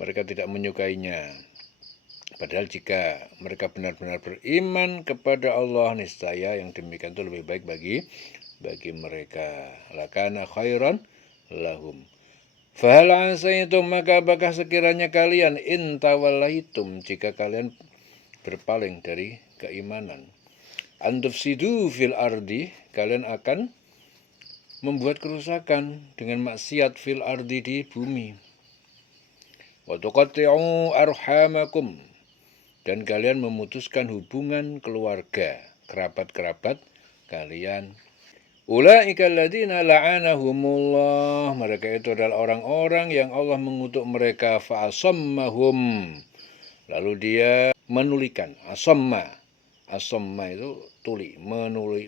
mereka tidak menyukainya. Padahal jika mereka benar-benar beriman kepada Allah, niscaya yang demikian itu lebih baik bagi mereka. Lakana khairan lahum. Fahal asaitum, maka apakah sekiranya kalian intawallaitum, jika kalian berpaling dari keimanan, antufsidu fil ardi, kalian akan membuat kerusakan dengan maksiat fil ardi, di bumi. Wa tuqatti'u arhamakum, dan kalian memutuskan hubungan keluarga, kerabat-kerabat kalian. Ulaika alladzina la'anahumullah, mereka itu adalah orang-orang yang Allah mengutuk mereka, fa'asammahum, lalu dia menulikan. Asamma itu tuli,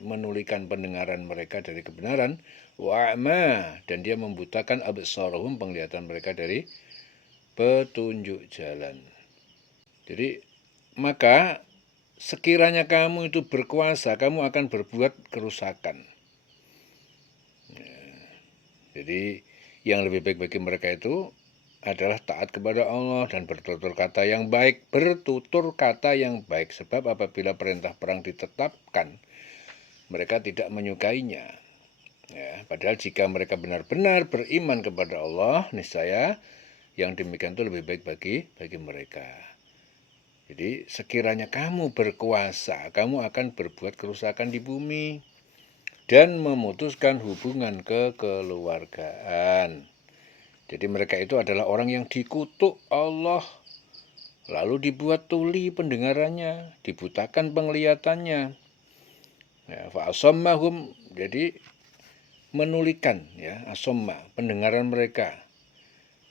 menulikan pendengaran mereka dari kebenaran. Wa'ma, dan dia membutakan absarahum, penglihatan mereka dari petunjuk jalan. Jadi maka sekiranya kamu itu berkuasa, kamu akan berbuat kerusakan. Jadi yang lebih baik bagi mereka itu adalah taat kepada Allah dan bertutur kata yang baik. Sebab apabila perintah perang ditetapkan, mereka tidak menyukainya. Ya, padahal jika mereka benar-benar beriman kepada Allah, niscaya yang demikian itu lebih baik bagi mereka. Jadi sekiranya kamu berkuasa, kamu akan berbuat kerusakan di bumi dan memutuskan hubungan kekeluargaan. Jadi mereka itu adalah orang yang dikutuk Allah, lalu dibuat tuli pendengarannya, dibutakan penglihatannya. Ya, fa'asammahum, jadi menulikan, ya, asamma, pendengaran mereka.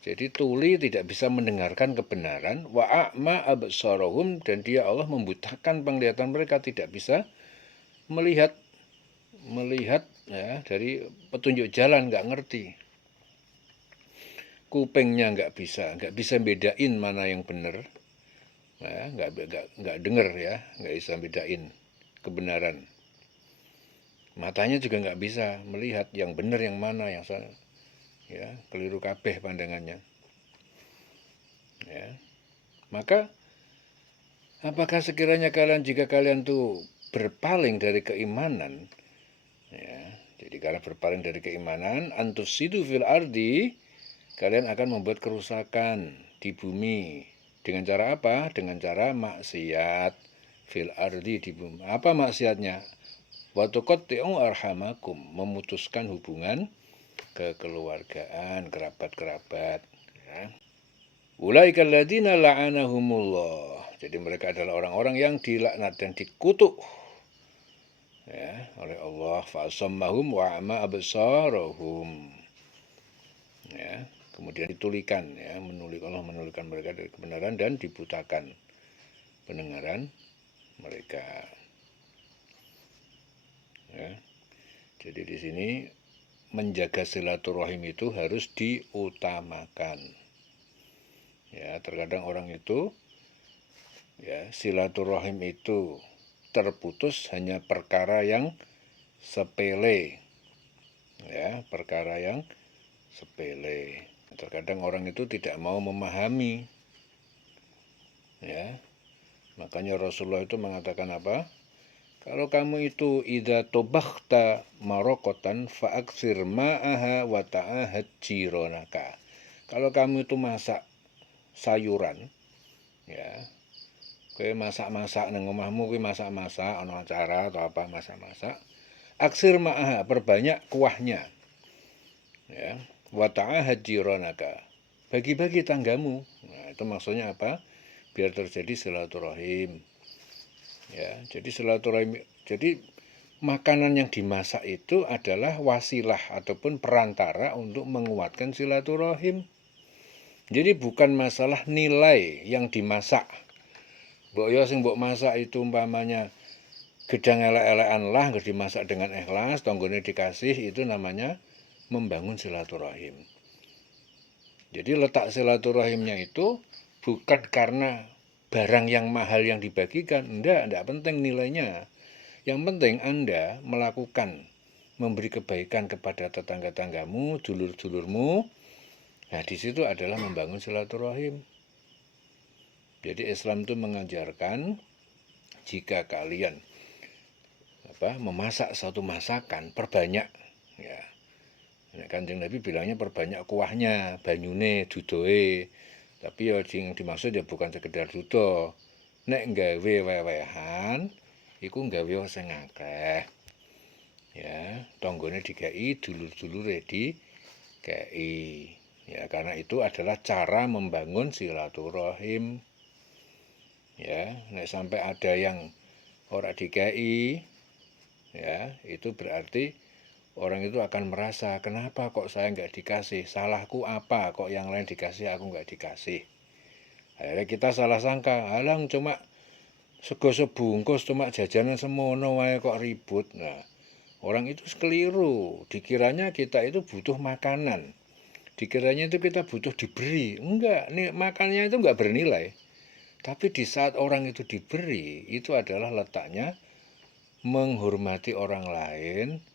Jadi tuli tidak bisa mendengarkan kebenaran. Wa'a'ma absarahum, dan dia Allah membutakan penglihatan mereka, tidak bisa melihat ya, dari petunjuk jalan, nggak ngerti. Kupingnya nggak bisa bedain mana yang benar, ya, nggak dengar, ya, nggak bisa bedain kebenaran. Matanya juga nggak bisa melihat yang benar yang mana, yang salah, ya, keliru kabeh pandangannya. Ya, maka apakah sekiranya jika kalian tuh berpaling dari keimanan, ya, jadi karena berpaling dari keimanan, antufsidu fil ardi, kalian akan membuat kerusakan di bumi. Dengan cara apa? Dengan cara maksiat fil ardi, di bumi. Apa maksiatnya? Wa tuqatti'u arhamakum, memutuskan hubungan kekeluargaan, kerabat-kerabat. Ya. Ulaika alladzina la'anahumullah. Jadi mereka adalah orang-orang yang dilaknat dan dikutuk, ya, oleh Allah. Fa'asammahum wa'ama absarahum. Ya, kemudian ditulikan, ya, Allah menulikan mereka dari kebenaran dan dibutakan pendengaran mereka. Ya. Jadi di sini menjaga silaturahim itu harus diutamakan. Ya, terkadang orang itu, ya, silaturahim itu terputus hanya perkara yang sepele. Ya, perkara yang sepele. Terkadang orang itu tidak mau memahami. Ya. Makanya Rasulullah itu mengatakan apa? Kalau kamu itu idza tobakhta marokotan fa'aksir ma'aha wa ta'ahad jironaka. Kalau kamu itu masak sayuran, ya, kowe masak-masak nang omahmu, kowe masak-masak ana acara atau apa, masak-masak, aksir ma'aha, perbanyak kuahnya. Ya, wa ta'ahad jironaka, bagi-bagi tanggamu. Nah, itu maksudnya apa? Biar terjadi silaturahim. Ya, jadi silaturahim, jadi makanan yang dimasak itu adalah wasilah ataupun perantara untuk menguatkan silaturahim. Jadi bukan masalah nilai yang dimasak. Mbok yo sing mbok masak itu umpamanya gedang elek-elekan lah, nggak dimasak dengan ikhlas, tonggone dikasih, itu namanya membangun silaturahim. Jadi letak silaturahimnya itu bukan karena barang yang mahal yang dibagikan, enggak penting nilainya. Yang penting Anda melakukan, memberi kebaikan kepada tetangga-tanggamu, dulur-dulurmu, Nah, di situ adalah membangun silaturahim. Jadi Islam itu mengajarkan jika kalian memasak satu masakan, perbanyak ya. Kanjeng Nabi bilangnya perbanyak kuahnya, banyune, dudoe. Tapi ya yang dimaksud ya bukan sekedar dudo. Nek nggawe wewehan, iku nggawe sing akeh. Ya, tonggone dikai, dulur-dulure dikei. Ya, karena itu adalah cara membangun silaturahim. Ya, nek sampai ada yang ora dikei, ya, itu berarti orang itu akan merasa, kenapa kok saya nggak dikasih? Salahku apa? Kok yang lain dikasih, aku nggak dikasih? Akhirnya kita salah sangka, halang cuma sego sebungkus, cuma jajanan semono wae kok ribut. Nah, orang itu keliru. Dikiranya kita itu butuh makanan. Dikiranya itu kita butuh diberi. Enggak, nih makannya itu enggak bernilai. Tapi di saat orang itu diberi, itu adalah letaknya menghormati orang lain,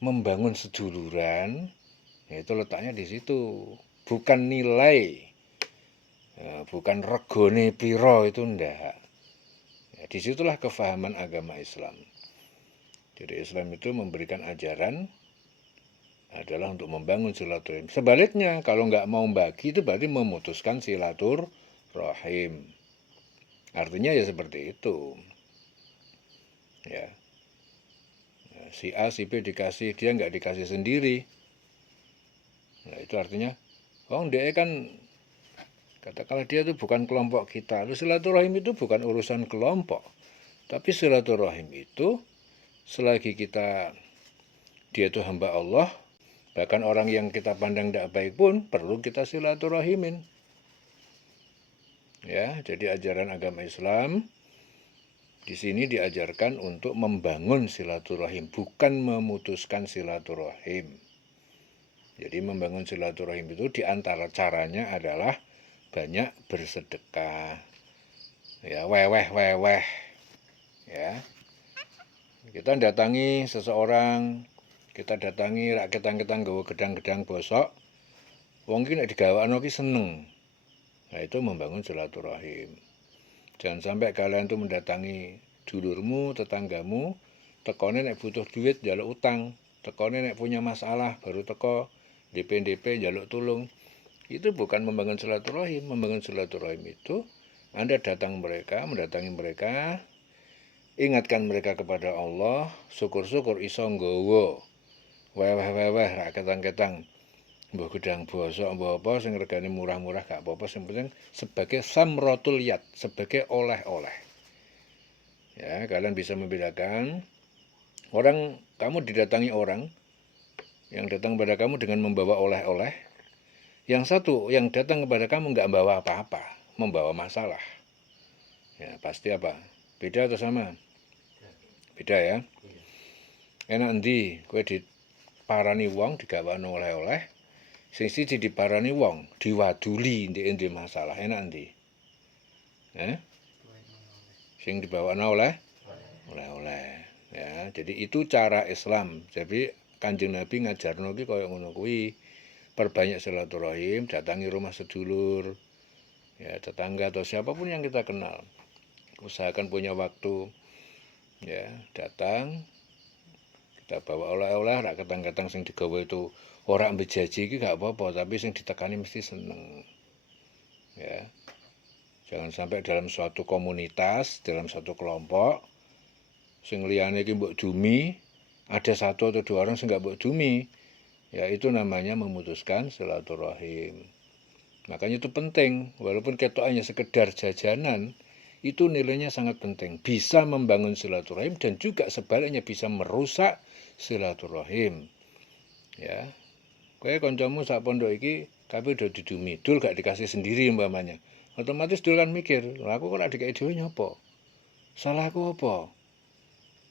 membangun seduluran, itu letaknya di situ. Bukan nilai, bukan regone piro, itu enggak. Ya, disitulah kefahaman agama Islam. Jadi Islam itu memberikan ajaran adalah untuk membangun silaturahim. Sebaliknya, kalau nggak mau bagi itu berarti memutuskan silaturahim. Artinya ya seperti itu. Ya, si A, si B dikasih, dia nggak dikasih sendiri. Nah, itu artinya, oh dia kan, katakanlah dia itu bukan kelompok kita. Lalu silaturahim itu bukan urusan kelompok. Tapi silaturahim itu, selagi dia itu hamba Allah, bahkan orang yang kita pandang tidak baik pun perlu kita silaturahimin. Ya, jadi ajaran agama Islam di sini diajarkan untuk membangun silaturahim, bukan memutuskan silaturahim. Jadi membangun silaturahim itu diantara caranya adalah banyak bersedekah. Ya, weweh. Ya. Kita datangi seseorang, kita datangi rakyat kita nggawa gedang-gedang bosok. Wong ki nek digawakno ki seneng. Nah, itu membangun silaturahim. Jangan sampai kalian tuh mendatangi dulurmu, tetanggamu, tekone nek butuh duit njaluk utang, tekone nek punya masalah baru teko DP njaluk tulung. Itu bukan membangun silaturahim. Membangun silaturahim itu Anda mendatangi mereka, ingatkan mereka kepada Allah, syukur-syukur iso nggawa weweh rak ketang-ketang. Mbah gedang bosok, mbah apa sing regane murah-murah gak apa-apa, sing penting sebagai samratul yad, sebagai oleh-oleh. Ya, kalian bisa membedakan orang, kamu didatangi orang yang datang kepada kamu dengan membawa oleh-oleh. Yang satu yang datang kepada kamu nggak membawa apa-apa, membawa masalah. Ya, pasti apa? Beda atau sama? Beda ya. Enak endi kowe diparani wong digawakno oleh-oleh, sing siji diparani wong, diwaduli ndek masalah, enak endi? Sing dibawakno oleh-oleh. Ya, jadi itu cara Islam. Jadi Kanjeng Nabi ngajarno ki kaya ngono kuwi. Perbanyak silaturahim, datangi rumah sedulur, ya tetangga atau siapapun yang kita kenal. Usahakan punya waktu, ya datang, kita bawa oleh-oleh, rak ketang-ketang sing digawa itu orang bejaji iki gak apa-apa, tapi sing ditekani mesti seneng. Ya. Jangan sampai dalam suatu komunitas, dalam satu kelompok, sing liyane iki mbok dumi, ada satu atau dua orang sing gak mbok dumi. Ya itu namanya memutuskan silaturahim. Makanya itu penting, walaupun ketokannya sekedar jajanan, itu nilainya sangat penting. Bisa membangun silaturahim dan juga sebaliknya bisa merusak silaturahim. Ya, kowe kancamu sak pondok iki tapi udah didumi, dul gak dikasih sendiri umpamanya. Otomatis dul kan mikir, aku kok gak dikai dhewe nyapa? Salahku apa?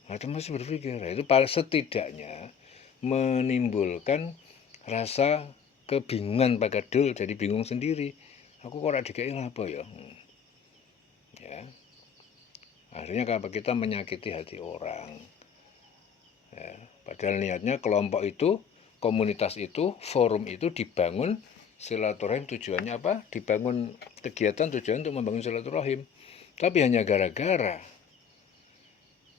Nah, itu masih berpikir, itu setidaknya menimbulkan rasa kebingungan pada dul, jadi bingung sendiri. Aku kok ora dikai apa ya? Ya. Akhirnya kalau kita menyakiti hati orang. Ya. Padahal niatnya kelompok itu, komunitas itu, forum itu dibangun silaturahim tujuannya apa? Dibangun kegiatan tujuan untuk membangun silaturahim. Tapi hanya gara-gara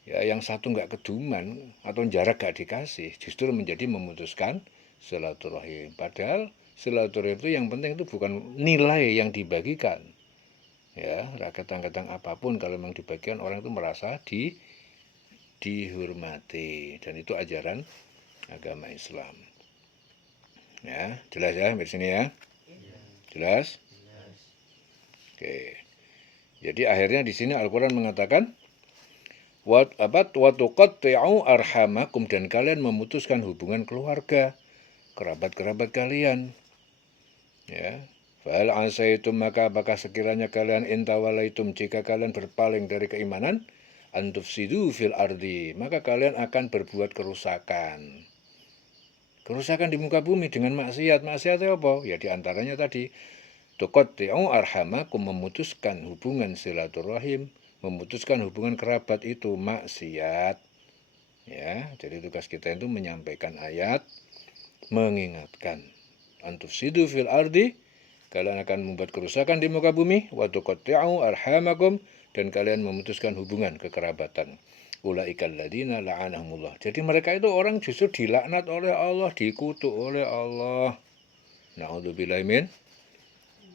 ya yang satu nggak keduman atau jarak nggak dikasih, justru menjadi memutuskan silaturahim. Padahal silaturahim itu yang penting itu bukan nilai yang dibagikan. Ya, raketang-raketang apapun kalau memang dibagikan orang itu merasa dihormati, dan itu ajaran agama Islam. Ya, jelas ya di sini ya? Jelas? Oke. Jadi akhirnya di sini Al-Qur'an mengatakan wa tuqatti'u arhamakum, dan kalian memutuskan hubungan keluarga, kerabat-kerabat kalian. Ya. Fa'al asaitum, maka apakah sekiranya kalian intawalaitum, jika kalian berpaling dari keimanan, antufsidu fil ardi, maka kalian akan berbuat kerusakan. Kerusakan di muka bumi dengan maksiat. Maksiatnya apa? Ya diantaranya tadi, tuqatti'u arhamakum, memutuskan hubungan silaturahim, memutuskan hubungan kerabat itu maksiat. Ya, jadi tugas kita itu menyampaikan ayat, mengingatkan. Antufsidu fil ardi, kalian akan membuat kerusakan di muka bumi, wa tuqatti'u arhamakum, dan kalian memutuskan hubungan kekerabatan. Ulaikal ladina la'anahumullah. Jadi mereka itu orang justru dilaknat oleh Allah, dikutuk oleh Allah. Na'udzubillahi min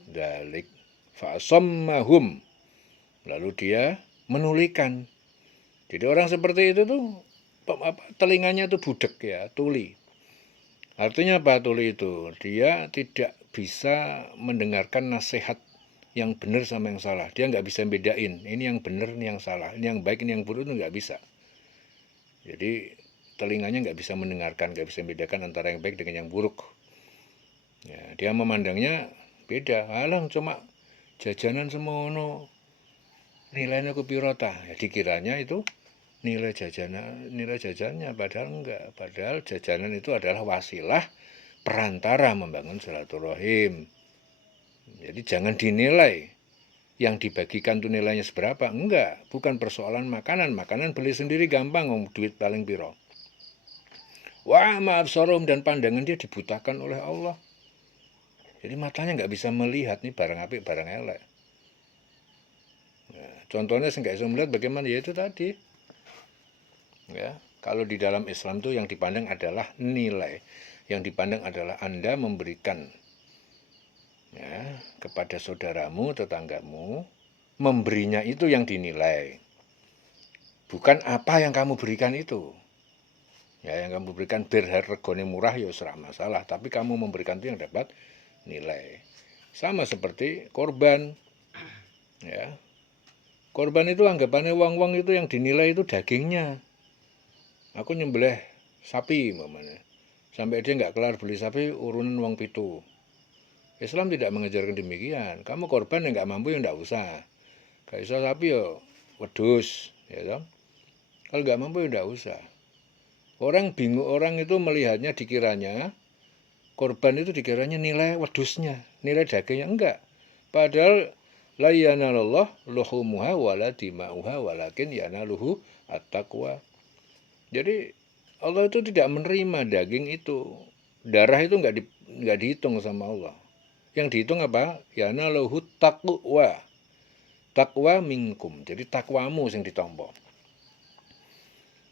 dzalik. Fa'asammahum, lalu dia menulikan. Jadi orang seperti itu tuh telinganya tuh budek ya, tuli. Artinya apa tuli itu? Dia tidak bisa mendengarkan nasihat yang benar sama yang salah. Dia nggak bisa bedain, ini yang benar, ini yang salah, ini yang baik, ini yang buruk, itu nggak bisa. Jadi telinganya nggak bisa mendengarkan, nggak bisa membedakan antara yang baik dengan yang buruk. Ya, dia memandangnya beda. Alah cuma jajanan semono, nilainya kupiro ta. Ya, dikiranya itu nilai jajannya, padahal enggak. Padahal jajanan itu adalah wasilah perantara membangun silaturahim. Jadi jangan dinilai yang dibagikan tuh nilainya seberapa. Enggak, bukan persoalan makanan. Makanan beli sendiri gampang, duit paling piro. Wah, maaf sorom, dan pandangan dia dibutakan oleh Allah. Jadi matanya nggak bisa melihat nih barang apik, barang elek. Nah, contohnya saya nggak bisa melihat bagaimana, ya itu tadi. Ya, kalau di dalam Islam tuh yang dipandang adalah nilai. Yang dipandang adalah Anda memberikan ya, kepada saudaramu, tetanggamu, memberinya itu yang dinilai. Bukan apa yang kamu berikan itu. Ya, yang kamu berikan regone murah ya serah masalah, tapi kamu memberikan itu yang dapat nilai. Sama seperti korban. Ya. Korban itu anggapannya uang-uang itu yang dinilai itu dagingnya. Aku nyembelih sapi umpamanya. Sampai dia nggak kelar beli sapi, urunan uang pitu. Islam tidak mengajarkan demikian. Kamu korban yang nggak mampu ya nggak usah. Gak usah sapi ya wedus, ya toh. Kalau nggak mampu ya nggak usah. Orang bingung, orang itu melihatnya dikiranya korban itu dikiranya nilai wedusnya, nilai dagingnya, enggak. Padahal la yanalullah luhumuha wala dima'uha walakin yanaluhu at-taqwa. Jadi Allah itu tidak menerima daging itu. Darah itu enggak dihitung sama Allah. Yang dihitung apa? Yanaluhu taqwa. Takwa minkum. Jadi takwamu yang ditompo.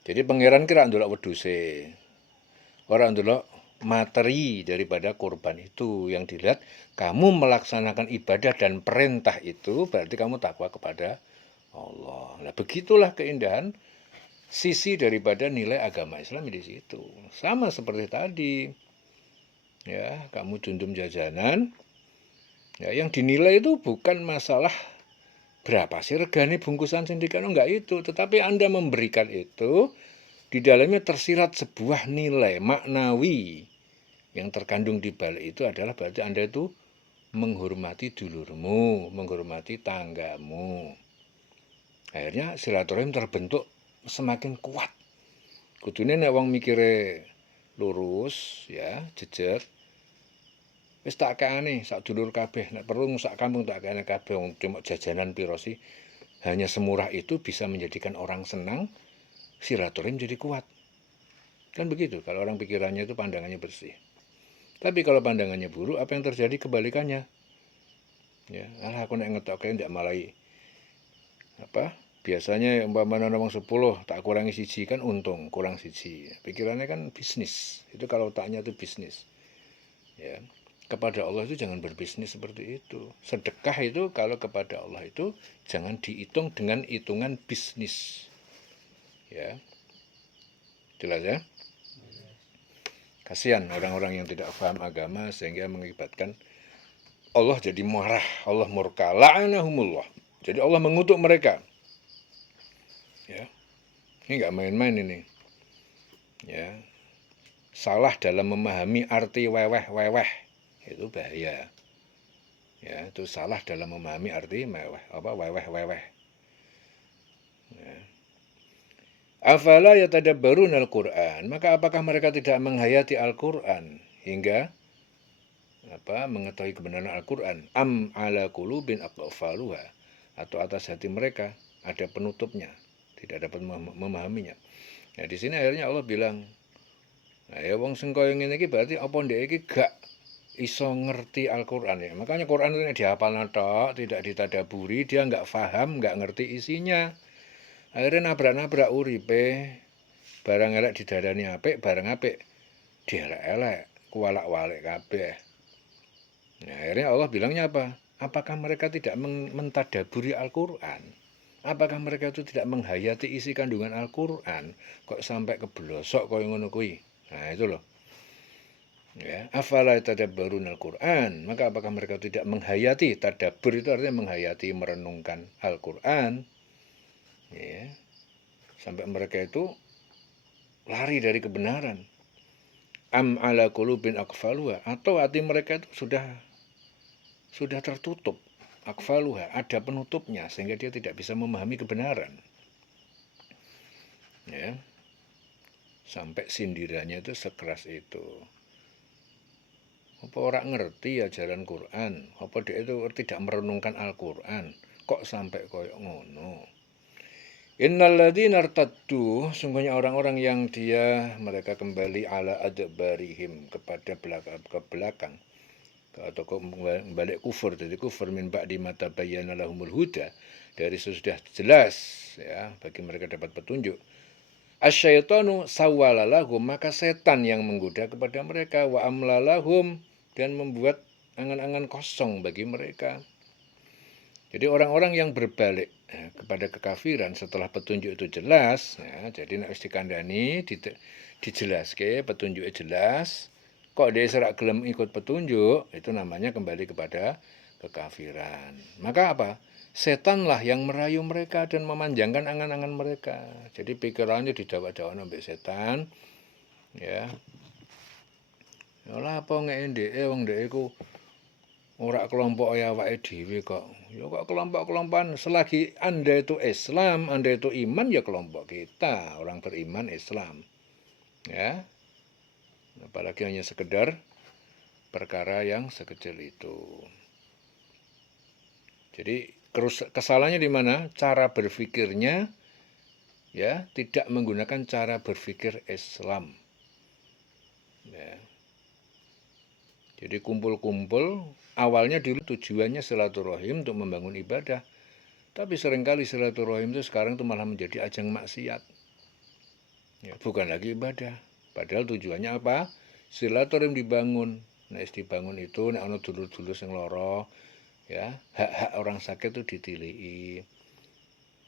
Jadi pangeran kira ndelok weduse. Ora ndelok materi daripada korban itu. Yang dilihat kamu melaksanakan ibadah dan perintah itu berarti kamu takwa kepada Allah. Nah, begitulah keindahan sisi daripada nilai agama Islam di situ. Sama seperti tadi. Ya, kamu jundum jajanan. Ya, yang dinilai itu bukan masalah berapa sih regane bungkusan sindikano, enggak itu, tetapi Anda memberikan itu di dalamnya tersirat sebuah nilai maknawi yang terkandung di balik itu adalah berarti Anda itu menghormati dulurmu, menghormati tanggamu. Akhirnya silaturahim terbentuk semakin kuat. Kudune nek wong mikire lurus ya, jejeg, wis tak kaane sak dulur kabeh, nek perlu sak kampung tak kaane kabeh, wong cuma jajanan piro sih. Hanya semurah itu bisa menjadikan orang senang, silaturahim jadi kuat. Kan begitu kalau orang pikirannya itu pandangannya bersih. Tapi kalau pandangannya buruk, apa yang terjadi kebalikannya? Ya, alah aku nek ngetokke ndak malai apa? Biasanya umpamanya wong 10 tak kurangi siji kan untung, kurang siji. Pikirannya kan bisnis. Itu kalau otaknya itu bisnis. Ya. Kepada Allah itu jangan berbisnis seperti itu. Sedekah itu kalau kepada Allah itu jangan dihitung dengan hitungan bisnis. Ya. Jelas ya? Kasihan orang-orang yang tidak paham agama sehingga mengakibatkan Allah jadi marah, Allah murka, la'anahumullah. Jadi Allah mengutuk mereka. Ya. Ini nggak main-main ini. Ya. Salah dalam memahami arti weweh-weweh itu bahaya. Ya, itu salah dalam memahami arti weweh-weweh. Ya. Afala yatadabbarun al-Qur'an? Maka apakah mereka tidak menghayati Al-Qur'an hingga mengetahui kebenaran Al-Qur'an? Am ala qulubin aqfaluha? Atau atas hati mereka ada penutupnya, tidak dapat memahaminya. Nah, di sini akhirnya Allah bilang, nah ya wong sing kaya ngene iki berarti apa ndek iki gak iso ngerti Al-Qur'an ya. Makanya Quran itu dihafal tok, tidak ditadaburi, dia nggak paham, nggak ngerti isinya. Akhirnya nabrak-nabrak uripe, barang elek didarani apik, barang apik dielek-elek, kuwalak-walik kabeh. Nah, akhirnya Allah bilangnya apa? Apakah mereka tidak mentadaburi Al-Qur'an? Apakah mereka itu tidak menghayati isi kandungan Al-Qur'an? Kok sampai keblosok koyo ngono kuwi? Nah, itu loh. Ya, afala tadabbarun Al-Qur'an? Maka apakah mereka tidak menghayati? Tadabbur itu artinya menghayati, merenungkan Al-Qur'an. Ya, sampai mereka itu lari dari kebenaran. Am ala qulubin aqfaluha? Atau hati mereka itu sudah tertutup. Aqfaluha, ada penutupnya sehingga dia tidak bisa memahami kebenaran. Ya. Sampai sindirannya itu sekeras itu. Apa orang ngerti ajaran Quran? Apa dia itu tidak merenungkan Al-Quran? Kok sampai koyok ngono? Innalladzina irtaddu, sungguhnya orang-orang yang mereka kembali ala adbarihim kepada ke belakang atau balik kufur, jadi kufur min ba'di ma tabayyana lahumul huda, dari sesudah jelas ya bagi mereka dapat petunjuk. Asyaitanu sawwalalahum, maka setan yang menggoda kepada mereka, wa amlalahum, dan membuat angan-angan kosong bagi mereka. Jadi orang-orang yang berbalik kepada kekafiran setelah petunjuk itu jelas, ya, jadi nek wis dikandani dijelaske petunjuknya jelas, kok dia serak gelem ikut petunjuk, itu namanya kembali kepada kekafiran. Maka apa? Setanlah yang merayu mereka dan memanjangkan angan-angan mereka. Jadi pikirannya didawa-dawa sampai setan, ya. Yalah apa ngeke ndeke wong ndeke iku ora kelompok ya awake dhewe kok. Ya kok kelompok-kelompokan, selagi Anda itu Islam, Anda itu iman, ya kelompok kita, orang beriman Islam. Ya. Apalagi hanya sekedar perkara yang sekecil itu. Jadi kesalahannya di mana? Cara berpikirnya ya tidak menggunakan cara berpikir Islam. Ya. Jadi kumpul-kumpul awalnya dulu tujuannya silaturahim untuk membangun ibadah. Tapi seringkali silaturahim itu sekarang itu malah menjadi ajang maksiat. Ya, bukan lagi ibadah. Padahal tujuannya apa? Silaturahim dibangun. Nah, dibangun itu nek ana dulur-dulur sing lara, ya, hak-hak orang sakit itu ditilihi.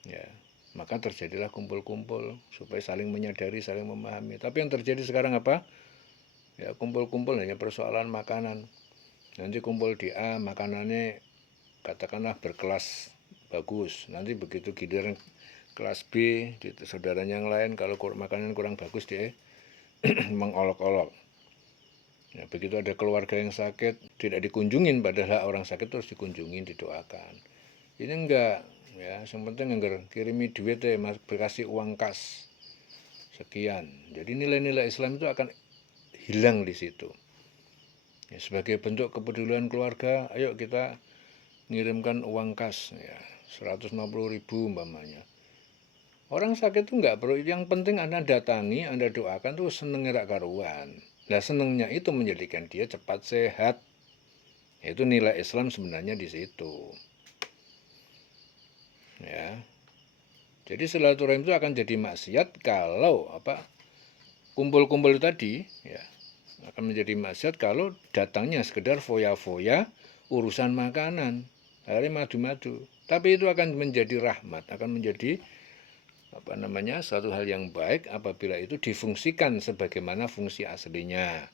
Ya, maka terjadilah kumpul-kumpul supaya saling menyadari, saling memahami. Tapi yang terjadi sekarang apa? Ya, kumpul-kumpul hanya persoalan makanan. Nanti kumpul di A, makanannya katakanlah berkelas bagus. Nanti begitu giliran kelas B, di saudaranya yang lain kalau makanan kurang bagus dia mengolok-olok. Ya, begitu ada keluarga yang sakit tidak dikunjungin, padahal orang sakit terus dikunjungin, didoakan. Ini enggak, ya, yang penting enggak kirimi duit ya, mas, berkasih uang kas sekian. Jadi nilai-nilai Islam itu akan hilang di situ. Ya, sebagai bentuk kepedulian keluarga, ayo kita ngirimkan uang kas ya 150.000 umpamanya. Orang sakit itu enggak perlu, yang penting Anda datangi, Anda doakan tuh seneng rak karuan. Nah, senangnya itu menjadikan dia cepat sehat. Itu nilai Islam sebenarnya di situ. Ya. Jadi silaturahim itu akan jadi maksiat kalau kumpul-kumpul tadi ya akan menjadi maksiat kalau datangnya sekedar foya-foya urusan makanan, hari madu-madu. Tapi itu akan menjadi rahmat, akan menjadi satu hal yang baik apabila itu difungsikan sebagaimana fungsi aslinya.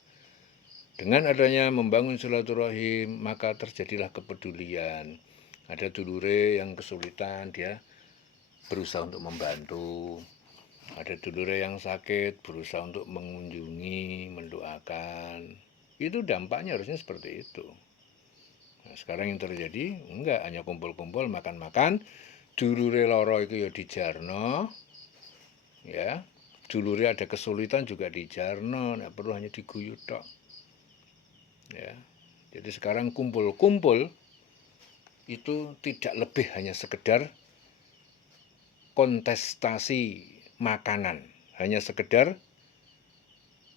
Dengan adanya membangun silaturahim, maka terjadilah kepedulian. Ada dulure yang kesulitan, dia berusaha untuk membantu. Ada dulure yang sakit, berusaha untuk mengunjungi, mendoakan. Itu dampaknya harusnya seperti itu. Nah, sekarang yang terjadi, enggak, hanya kumpul-kumpul, makan-makan. Dulure loro itu ya dijarno, ya. Dulure ada kesulitan juga dijarno, nggak perlu hanya diguyu tok. Ya. Jadi sekarang kumpul-kumpul itu tidak lebih hanya sekedar kontestasi makanan, hanya sekedar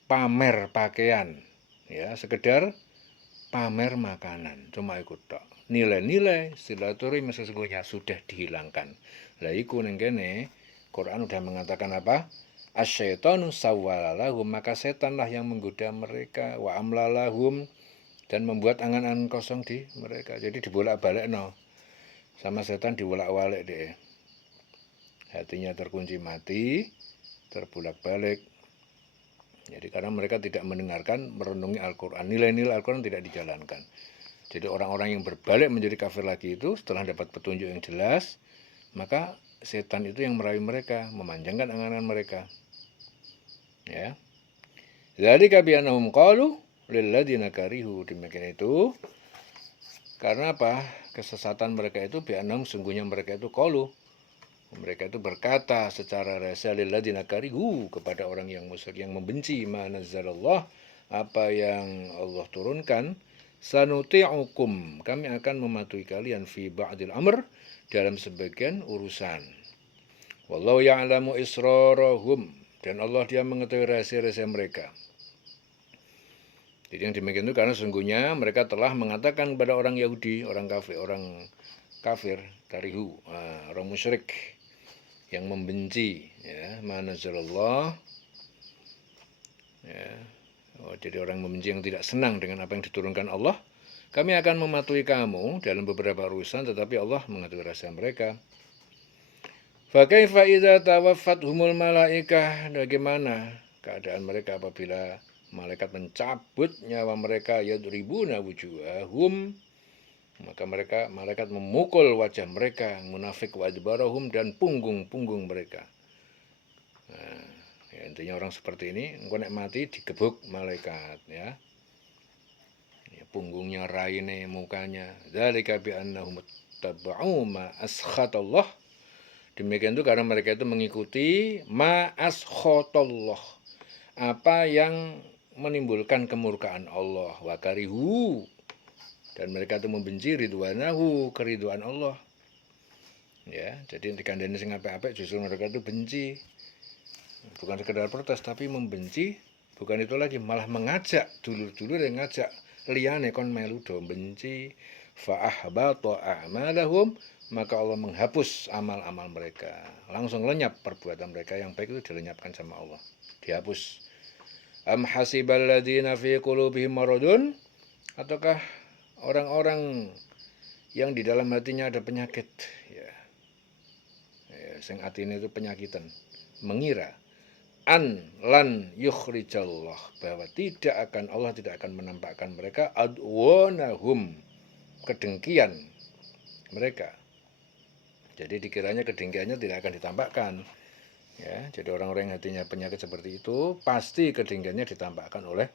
pamer pakaian, ya, sekedar pamer makanan, cuma ikut tok. Nilai-nilai silaturahim sesungguhnya sudah dihilangkan. Lah iku ning kene Quran udah mengatakan apa? Asyaitanu sawwalalahum, maka setanlah yang menggoda mereka, wa amlalahum, dan membuat angan-angan kosong di mereka. Jadi dibolak-balik sama setan, dibolak-balik deh. Hatinya terkunci mati, terbolak-balik. Jadi karena mereka tidak mendengarkan, merenungi Al-Quran, nilai-nilai Al-Quran tidak dijalankan. Jadi orang-orang yang berbalik menjadi kafir lagi itu setelah dapat petunjuk yang jelas, maka setan itu yang merayu mereka, memanjangkan angan-angan mereka. Ya. Dzalika bi annahum qalu lilladzina karihu, demikian itu karena apa? Kesesatan mereka itu bi annahum, sungguhnya mereka itu qalu, mereka itu berkata secara rasa lilladzina karihu, kepada orang yang musyrik, yang membenci ma nazzalallah, apa yang Allah turunkan, sanuti'ukum, kami akan mematuhi kalian fi ba'dil amr, dalam sebagian urusan. Wallahu ya'lamu israrahum, dan Allah dia mengetahui rahasia-rahasia mereka. Jadi yang demikian itu karena sesungguhnya mereka telah mengatakan kepada orang Yahudi, orang kafir, karihu, orang musyrik yang membenci, ya, ma nazzalallah, ya. Jadi orang membenci yang tidak senang dengan apa yang diturunkan Allah, kami akan mematuhi kamu dalam beberapa urusan, tetapi Allah mengetahui rahasia mereka. Fa kaifa idza tawaffatuhumul malaikah, bagaimana keadaan mereka apabila malaikat mencabut nyawa mereka, yadribuna wujuhahum, maka malaikat memukul wajah mereka, munafik wa adbarahum, dan punggung-punggung mereka. Nah, ya, intinya orang seperti ini engko nek mati digebuk malaikat, ya. Punggungnya, raine, mukanya. Dzalika bi annahum tabau ma askhatallah. Demikian itu karena mereka itu mengikuti ma askhatallah, apa yang menimbulkan kemurkaan Allah, wa karihu, dan mereka itu membenci ridwanahu, keriduan Allah. Ya, jadi dikandani sing apik-apik justru mereka itu benci. Bukan sekedar protes tapi membenci, bukan itu lagi, malah mengajak dulur-dulur yang ngajak liyane kon melu do benci. Fa ahbata a'malahum, maka Allah menghapus amal-amal mereka. Langsung lenyap perbuatan mereka yang baik itu, dilenyapkan sama Allah, dihapus. Am hasibal ladzina fi qulubihim maradun, ataukah orang-orang yang di dalam hatinya ada penyakit, ya, sing atine itu penyakitan, mengira an lan yukhrijallah, bahwa Allah tidak akan menampakkan mereka, adwanahum, kedengkian mereka. Jadi dikiranya kedengkiannya tidak akan ditampakkan. Ya, jadi orang-orang yang hatinya penyakit seperti itu pasti kedengkiannya ditampakkan oleh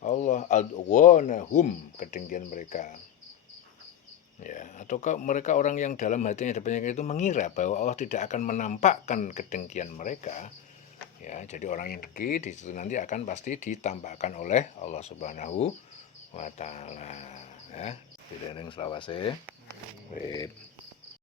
Allah, adwanahum, kedengkian mereka. Ya, ataukah mereka orang yang dalam hatinya ada penyakit itu mengira bahwa Allah tidak akan menampakkan kedengkian mereka. Ya, jadi orang yang dengki di situ nanti akan pasti ditampakkan oleh Allah Subhanahu wa taala, ya. Tidak selawase.